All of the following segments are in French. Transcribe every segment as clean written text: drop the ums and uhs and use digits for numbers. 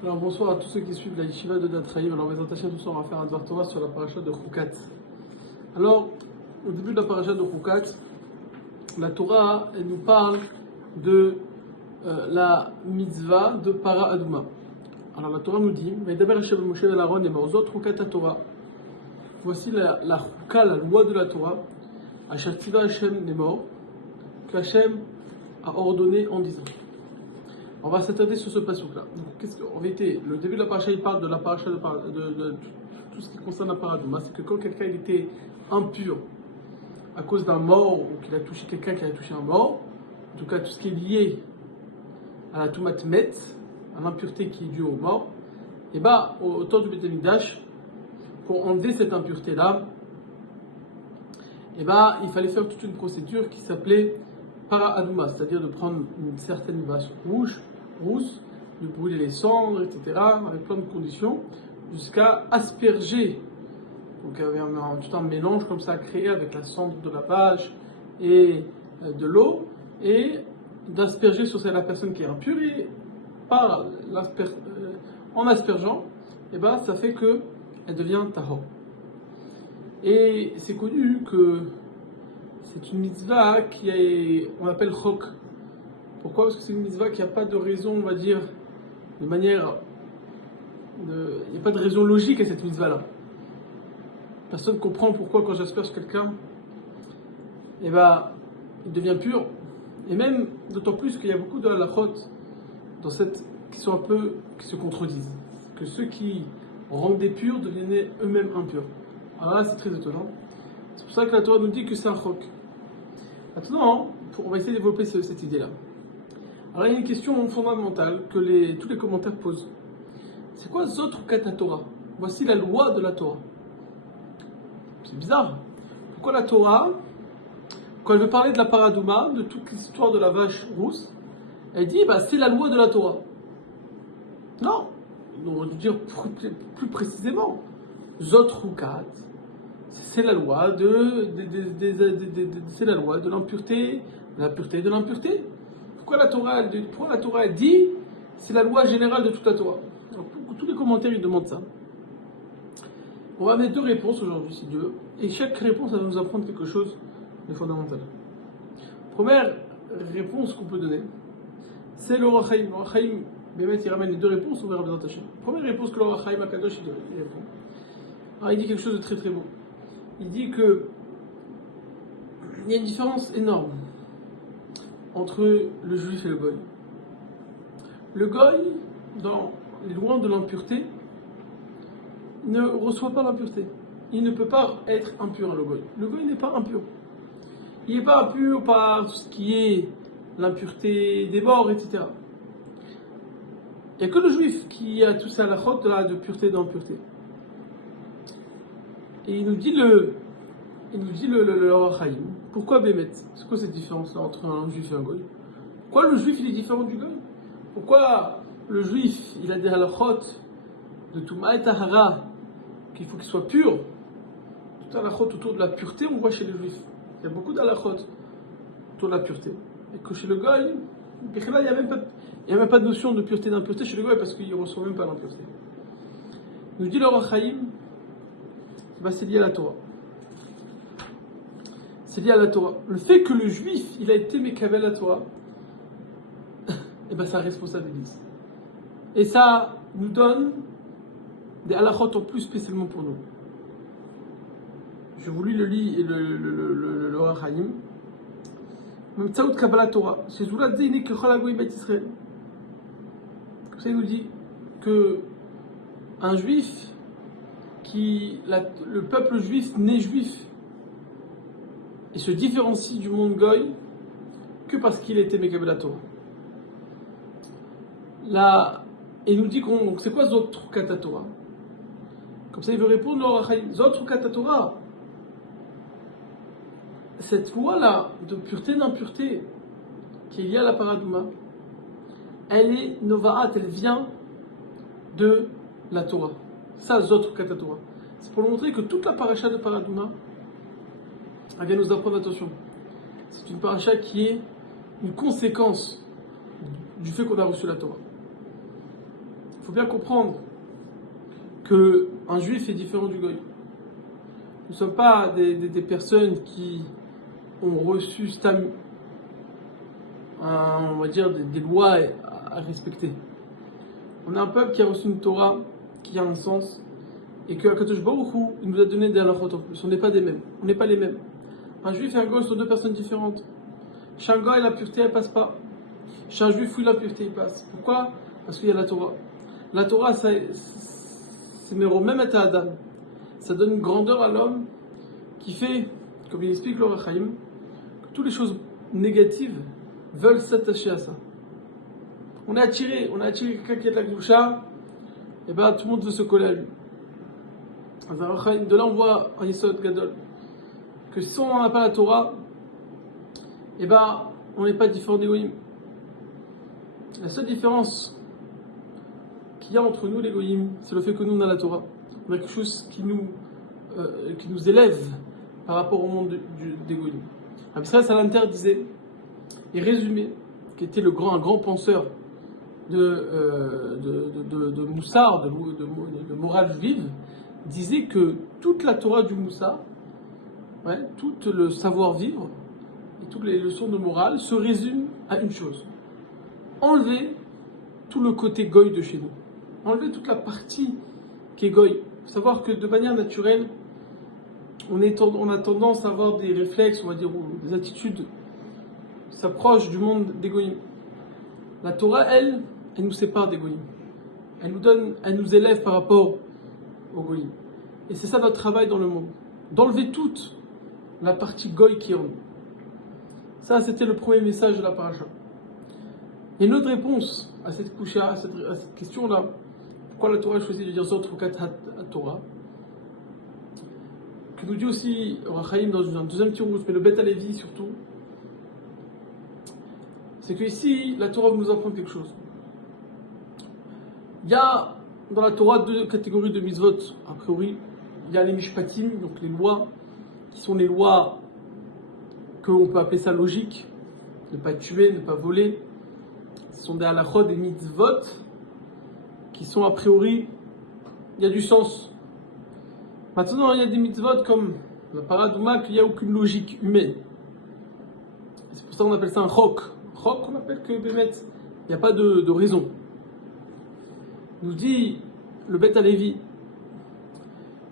Alors bonsoir à tous ceux qui suivent la Yeshiva de Datraïm. Alors mes attachés, tout ça, on va faire un Dvar Torah sur la paracha de Chukat. Alors, au début de la paracha de Chukat, la Torah, elle nous parle de la mitzvah de Para Aduma. Alors la Torah nous dit, Vaidaber Hashem Moshe el Aaron et Maozot Chukat Torah. Voici la Chukah, la loi de la Torah, Asher Tiva Hashem Nemor, que Hashem a ordonné en disant. On va s'attarder sur ce passouk-là. En vérité, le début de la paracha, il parle de la paracha de tout ce qui concerne la paradouma. C'est que quand quelqu'un était impur à cause d'un mort, ou qu'il a touché quelqu'un qui a touché un mort, en tout cas tout ce qui est lié à la toumat met, à l'impureté qui est due au mort, et bien au temps du Beth Amikdash, pour enlever cette impureté-là, et ben il fallait faire toute une procédure qui s'appelait Para Aduma, c'est-à-dire de prendre une certaine vache rousse, de brûler les cendres, etc., avec plein de conditions, jusqu'à asperger. Donc il y avait tout un mélange comme ça créé avec la cendre de la vache et de l'eau, et d'asperger sur la personne qui est impure, et en aspergeant, et ben, ça fait qu'elle devient tahor. Et c'est connu que c'est une mitzvah on appelle chok. Pourquoi? Parce que c'est une mitzvah qui n'a pas de raison, on va dire, il n'y a pas de raison logique à cette mitzvah-là. Personne ne comprend pourquoi quand j'asperge quelqu'un, eh ben, il devient pur. Et même, d'autant plus qu'il y a beaucoup de halachot qui se contredisent. Que ceux qui rendaient purs devenaient eux-mêmes impurs. Alors là, c'est très étonnant. C'est pour ça que la Torah nous dit que c'est un chok. Maintenant, on va essayer de développer cette idée-là. Alors il y a une question fondamentale que tous les commentaires posent. C'est quoi Zot Chukat Torah? Voici la loi de la Torah. C'est bizarre. Pourquoi la Torah, quand elle veut parler de la paradouma, de toute l'histoire de la vache rousse, elle dit c'est la loi de la Torah? Non, on aurait dû dire plus précisément. Zot Chukat, c'est la loi c'est la loi de l'impureté, de la pureté, de l'impureté. Pourquoi la Torah elle dit c'est la loi générale de toute la Torah? Alors, tous les commentaires ils demandent ça. On va mettre deux réponses aujourd'hui si Dieu veut, et chaque réponse va nous apprendre quelque chose de fondamental. Première réponse qu'on peut donner, c'est l'Orach Chaim. L'Orach Chaim, il ramène les deux réponses, on verra bien attaché. Première réponse que l'Orach Chaim Akadosh il répond. Alors, il dit quelque chose de très très beau. Il dit que il y a une différence énorme entre le juif et le goy. Le goy, loin de l'impureté, ne reçoit pas l'impureté. Il ne peut pas être impur, le goy. Le goy n'est pas impur. Il n'est pas impur par tout ce qui est l'impureté des morts, etc. Il n'y a que le juif qui a tout ça à la chôte de pureté et d'impureté. Et il nous dit le Orach Chaim. Pourquoi Bémet? C'est quoi cette différence-là entre un juif et un goy? Pourquoi le juif il est différent du goy? Pourquoi le juif il a des halachot de Touma et Tahara qu'il faut qu'il soit pur? Tout halachot autour de la pureté, on voit chez les juifs. Il y a beaucoup d'halachot autour de la pureté. Et que chez le goy, il n'y a même pas de notion de pureté et d'impureté chez le goy parce qu'il ne reçoit même pas l'impureté. Nous dit l'Orach Chaim, c'est lié à la Torah. C'est lié à la Torah. Le fait que le juif, il a été mékavel à la Torah, et ça responsabilise. Et ça nous donne des halachot en plus spécialement pour nous. Je vous lis le Orach Chaim. Comme ça, il nous dit que un juif, le peuple juif né juif, et se différencie du monde goy que parce qu'il a été mékabel à Torah. Et il nous dit c'est quoi Zot Chukat Torah? Comme ça il veut répondre l'Orach Chaim. Zot Chukat Torah, cette loi-là de pureté et d'impureté qui est liée à la paradouma, elle est novaat, elle vient de la Torah. Ça, Zot Chukat Torah. C'est pour nous montrer que toute la paracha de paradouma, elle vient nous apprendre attention. C'est une paracha qui est une conséquence du fait qu'on a reçu la Torah. faut bien comprendre qu'un juif est différent du goy. Nous ne sommes pas des personnes qui ont reçu on va dire des lois à respecter. On est un peuple qui a reçu une Torah qui a un sens et que Akadosh Baruch Hu, il nous a donné des halachot en plus. On n'est pas des mêmes. On n'est pas les mêmes. Un juif et un goy sont deux personnes différentes. Chez un goy, la pureté elle passe pas. Chez un juif, oui, la pureté il passe. Pourquoi? Parce qu'il y a la Torah. La Torah, c'est même à Adam. Ça donne une grandeur à l'homme qui fait, comme il explique le Rachaim, que toutes les choses négatives veulent s'attacher à ça. On est attiré quelqu'un qui est de la Gdusha, et ben tout le monde veut se coller à lui. De là on voit en Yesod Gadol que si on n'a pas la Torah, et ben on n'est pas différent des Goïm. La seule différence qu'il y a entre nous les Goïm, c'est le fait que nous on a la Torah. On a quelque chose qui nous élève par rapport au monde des Goïm. Israël Salanter disait, et résumé, qui était un grand penseur de Moussar, de morale juive, disait que toute la Torah du Moussar, tout le savoir-vivre et toutes les leçons de morale se résument à une chose: enlever tout le côté goy de chez nous, enlever toute la partie qui est goy. Il faut savoir que de manière naturelle, on a tendance à avoir des réflexes, on va dire, ou des attitudes qui s'approchent du monde des goyim. La Torah, elle nous sépare des goyim. Elle nous élève par rapport aux goyim. Et c'est ça notre travail dans le monde, d'enlever toute la partie goy qui est en nous. Ça, c'était le premier message de la paracha. Et une autre réponse à cette coucha, à cette question-là, pourquoi la Torah a choisi de dire Zot Chukat HaTorah, que nous dit aussi Rachaim dans un deuxième petit rouge, mais le Bet Alevi surtout, c'est que ici, la Torah nous apprend quelque chose. Il y a dans la Torah deux catégories de mitzvot. A priori, il y a les mishpatim, donc les lois, qui sont les lois qu'on peut appeler ça logique, ne pas tuer, ne pas voler. Ce sont des halachot, des mitzvot, qui sont a priori, il y a du sens. Maintenant, il y a des mitzvot comme la paradouma, qu'il n'y a aucune logique humaine. C'est pour ça qu'on appelle ça un chok. Chok, on appelle que Bémet, il n'y a pas de raison. Nous dit le Bet Alevi,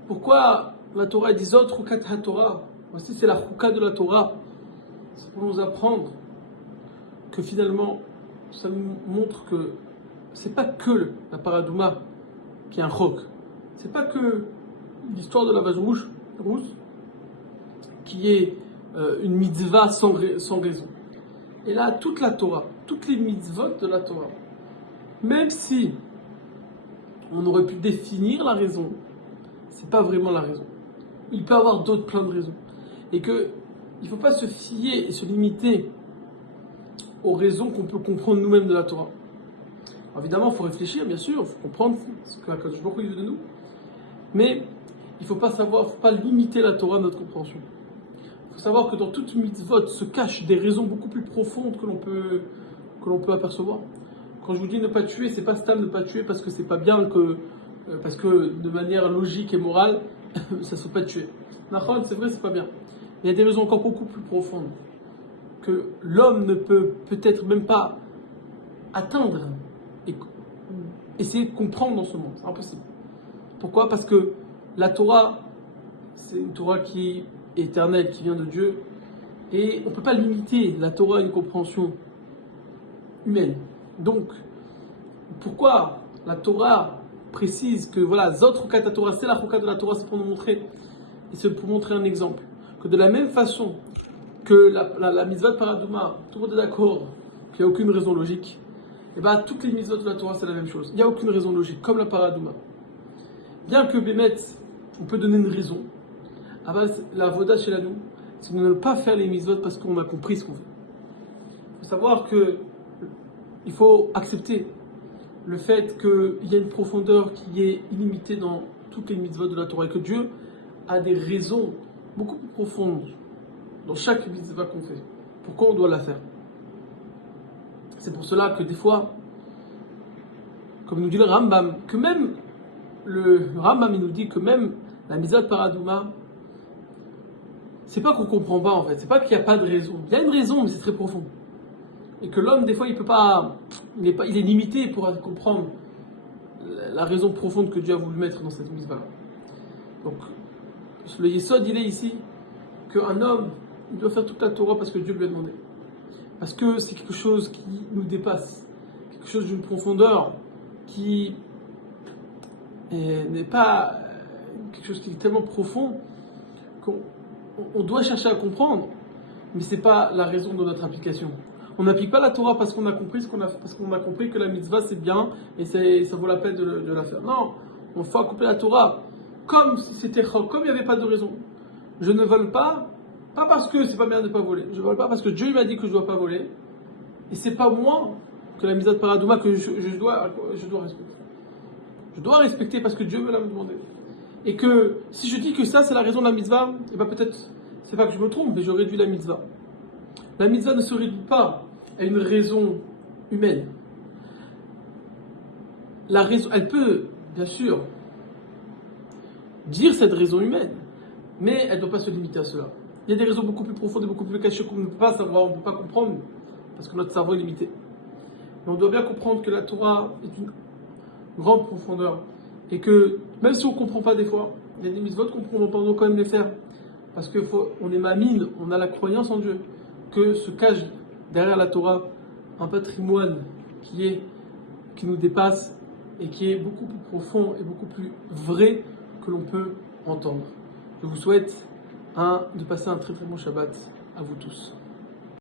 pourquoi la Torah dit Zot Chukat HaTorah? Voici, c'est la Chuka de la Torah. C'est pour nous apprendre que finalement, ça nous montre que c'est pas que la paradouma qui est un chok. C'est pas que l'histoire de la vase rousse qui est une mitzvah sans raison. Et là, toute la Torah, toutes les mitzvot de la Torah, même si on aurait pu définir la raison, c'est pas vraiment la raison. Il peut y avoir plein de raisons. Et que il ne faut pas se fier et se limiter aux raisons qu'on peut comprendre nous-mêmes de la Torah. Alors évidemment, il faut réfléchir, bien sûr, il faut comprendre ce que Akadosh Baruch Hu veut de nous. Mais il ne faut pas limiter la Torah à notre compréhension. Il faut savoir que dans toute mitzvot se cachent des raisons beaucoup plus profondes que l'on peut apercevoir. Quand je vous dis ne pas tuer, c'est pas stam ne pas tuer parce que c'est pas bien parce que de manière logique et morale, ça ne se peut pas tuer. C'est vrai, c'est pas bien. Il y a des raisons encore beaucoup plus profondes que l'homme ne peut peut-être même pas atteindre et essayer de comprendre dans ce monde. C'est impossible. Pourquoi? Parce que la Torah, c'est une Torah qui est éternelle, qui vient de Dieu, et on ne peut pas limiter la Torah à une compréhension humaine. Donc, pourquoi la Torah précise que voilà, Zot Chukat HaTorah, c'est la Chukat de la Torah, c'est pour nous montrer, et c'est pour montrer un exemple, que de la même façon que la mitzvah de paradouma, tout le monde est d'accord qu'il n'y a aucune raison logique, et bien toutes les mitzvot de la Torah c'est la même chose, il n'y a aucune raison logique, comme la paradouma. Bien que Bémet, on peut donner une raison, la voda chez la nous, c'est de ne pas faire les mitzvot parce qu'on a compris ce qu'on fait. Il faut savoir que il faut accepter le fait qu'il y a une profondeur qui est illimitée dans toutes les mitzvot de la Torah et que Dieu a des raisons beaucoup plus profondes dans chaque mitzvah qu'on fait. Pourquoi on doit la faire? C'est pour cela que des fois, comme nous dit le Rambam, que même le Rambam il nous dit que même la mitzvah de Paradouma, c'est pas qu'on comprend pas en fait, c'est pas qu'il n'y a pas de raison. Il y a une raison, mais c'est très profond. Et que l'homme, des fois, il peut pas, il est limité pour comprendre la raison profonde que Dieu a voulu mettre dans cette mitzvah. Donc, le Yesod, il est ici qu'un homme, il doit faire toute la Torah parce que Dieu lui a demandé. Parce que c'est quelque chose qui nous dépasse, quelque chose d'une profondeur qui n'est pas quelque chose qui est tellement profond qu'on doit chercher à comprendre, mais c'est pas la raison de notre application. On n'applique pas la Torah parce qu'on a compris parce qu'on a compris que la mitzvah c'est bien et ça vaut la peine de la faire. Non, il faut accomplir la Torah comme si c'était comme il n'y avait pas de raison. Je ne vole pas parce que c'est pas bien de ne pas voler. Je ne vole pas parce que Dieu m'a dit que je ne dois pas voler. Et c'est pas moi que la mitzvah de Paradouma que je dois respecter. Je dois respecter parce que Dieu me l'a demandé. Et que si je dis que ça c'est la raison de la mitzvah, et peut-être c'est pas que je me trompe, mais je réduis la mitzvah. La mitzvah ne se réduit pas à une raison humaine. La raison, elle peut, bien sûr, dire cette raison humaine, mais elle ne doit pas se limiter à cela. Il y a des raisons beaucoup plus profondes et beaucoup plus cachées qu'on ne peut pas savoir, on ne peut pas comprendre, parce que notre cerveau est limité. Mais on doit bien comprendre que la Torah est une grande profondeur, et que même si on ne comprend pas des fois, il y a des mitzvot qu'on doit quand même les faire, parce qu'on est mamine, on a la croyance en Dieu, que se cache derrière la Torah un patrimoine qui nous dépasse et qui est beaucoup plus profond et beaucoup plus vrai que l'on peut entendre. Je vous souhaite de passer un très très bon Shabbat à vous tous.